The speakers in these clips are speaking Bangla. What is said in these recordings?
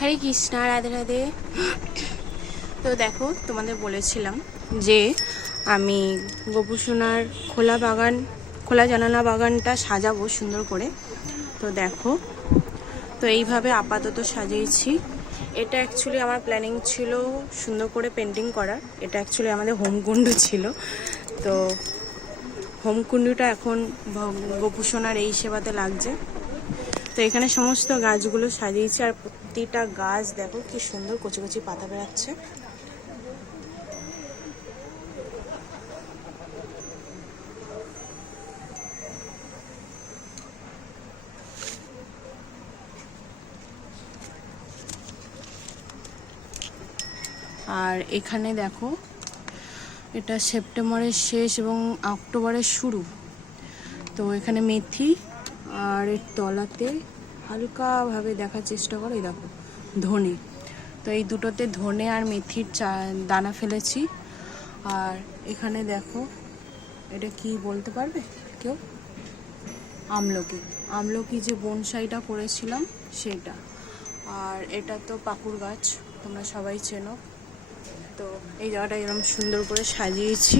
হরে কৃষ্ণা, রাধে রাধে। তো দেখো, তোমাদের বলেছিলাম যে আমি গোপুসোনার খোলা জানালা বাগানটা সাজাবো সুন্দর করে। তো দেখো, তো এইভাবে আপাতত সাজিয়েছি। এটা অ্যাকচুয়ালি আমার প্ল্যানিং ছিল সুন্দর করে পেন্টিং করার। এটা অ্যাকচুয়ালি আমাদের হোমকুণ্ডু ছিল। তো হোমকুণ্ডুটা এখন গোপুসোনার এই সেবাতে লাগছে। তো এখানে সমস্ত গাছগুলো সাজিয়েছি, আর প্রতিটা গাছ দেখো কি সুন্দর কচি কচি পাতা বেরাচ্ছে। আর এখানে দেখো, এটা সেপ্টেম্বরের শেষ এবং অক্টোবরের শুরু। তো এখানে মেথি, আর এর তলাতে হালকাভাবে দেখার চেষ্টা করো, এই দেখো ধনে। তো এই দুটোতে ধনে আর মেথির দানা ফেলেছি। আর এখানে দেখো, এটা কি বলতে পারবে কেউ? আমলকি যে বনসাইটা করেছিলাম সেটা। আর এটা তো পাকুড় গাছ, তোমরা সবাই চেনো। তো এই জায়গাটা এরকম সুন্দর করে সাজিয়েছি।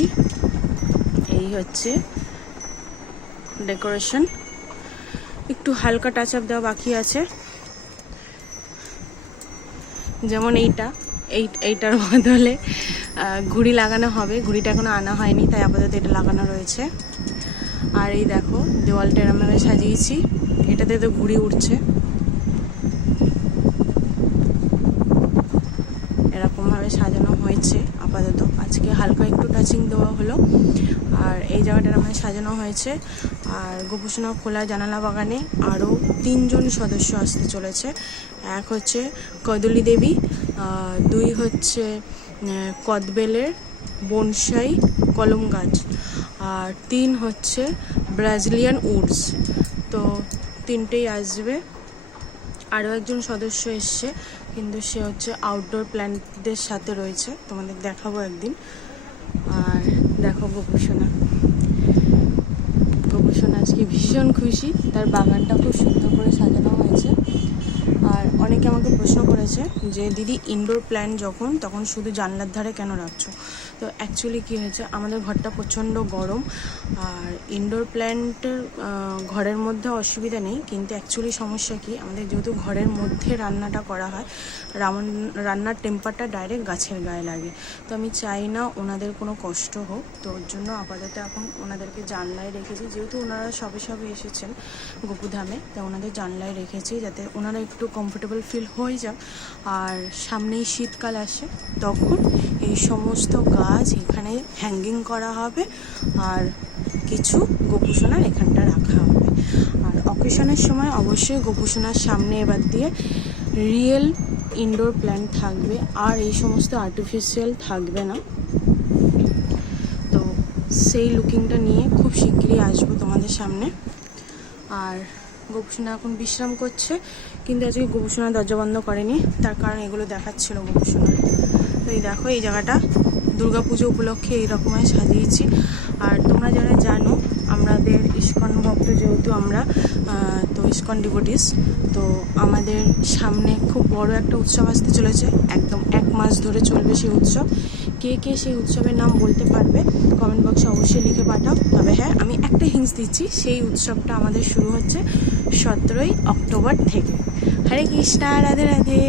এই হচ্ছে ডেকোরেশন। একটু হালকা টাচ আপ দেওয়া বাকি আছে, যেমন এইটার বদলে ঘুড়ি লাগানো হবে। ঘুড়িটা এখনো আনা হয়নি, তাই আপাতত এটা লাগানো রয়েছে। আর এই দেখো, দেওয়ালটা এরমভাবে সাজিয়েছি। এটাতে তো ঘুড়ি উঠছে, এরকমভাবে সাজানো হয়েছে আপাতত। আজকে হালকা একটু টাচিং দেওয়া হলো। আর এই জায়গাটা এরকম সাজানো হয়েছে। আর গোপুসোনা খোলা জানালা বাগানে আরও 3 জন সদস্য আসতে চলেছে। এক হচ্ছে কদলী দেবী, 2 হচ্ছে কদবেলের বনসাই কলম গাছ, আর 3 হচ্ছে ব্রাজিলিয়ান উডস। তো 3টেই আসবে। আরও একজন সদস্য এসছে, কিন্তু সে হচ্ছে আউটডোর প্ল্যান্টদের সাথে রয়েছে, তোমাদের দেখাবো একদিন। আর দেখো গোপুসোনা আজকে ভীষণ খুশি, তার বাগানটা খুব সুন্দর করে সাজানো হয়েছে। আর অনেকে আমাকে প্রশ্ন করেছে যে দিদি, ইনডোর প্ল্যান্ট যখন, তখন শুধু জানলার ধারে কেন রাখছো? তো অ্যাকচুয়ালি কী হয়েছে, আমাদের ঘরটা প্রচণ্ড গরম। আর ইনডোর প্ল্যান্টের ঘরের মধ্যে অসুবিধা নেই, কিন্তু অ্যাকচুয়ালি সমস্যা কি, আমাদের যেহেতু ঘরের মধ্যে রান্নাটা করা হয়, রান্নার টেম্পারটা ডাইরেক্ট গাছের গায়ে লাগে। তো আমি চাই না ওনাদের কোনো কষ্ট হোক। তো ওর জন্য আপাতত এখন ওনাদেরকে জানলায় রেখেছি, যেহেতু ওনারা সবে এসেছেন গোপুধামে, তো ওনাদের জানলায় রেখেছি যাতে ওনারা একটু কমফোর্টেবল ফিল হয়ে যাক। আর সামনেই শীতকাল আসে, তখন এই সমস্ত গাছ এখানে হ্যাঙ্গিং করা হবে, আর কিছু গোপুসোনার এখানটা রাখা হবে। আর অকেশনের সময় অবশ্যই গোপুসোনার সামনে এবার দিয়ে রিয়েল ইনডোর প্ল্যান্ট থাকবে, আর এই সমস্ত আর্টিফিশিয়াল থাকবে না। তো সেই লুকিংটা নিয়ে খুব শিগগিরই আসবো তোমাদের সামনে। আর গোপুসোনা এখন বিশ্রাম করছে, কিন্তু আজকে গোপুসোনা দরজা বন্ধ করেনি, তার কারণ এগুলো দেখাচ্ছিল গোপুসোনার। তো এই দেখো, এই জায়গাটা দুর্গাপুজো উপলক্ষে এইরকমই সাজিয়েছি। আর তোমরা যারা জানো, আমাদের ইস্কন ভক্ত যেহেতু আমরা, তো ইস্কন ডিভোটিস, তো আমাদের সামনে খুব বড় একটা উৎসব আসতে চলেছে। একদম 1 মাস ধরে চলবে সেই উৎসব। কে কে সেই উৎসবের নাম বলতে পারবে কমেন্ট বক্সে অবশ্যই লিখে পাঠাও। তবে হ্যাঁ, আমি একটা হিন্টস দিচ্ছি, সেই উৎসবটা আমাদের শুরু হচ্ছে 17ই অক্টোবর থেকে। হরে কৃষ্ণা, রাধে রাধে।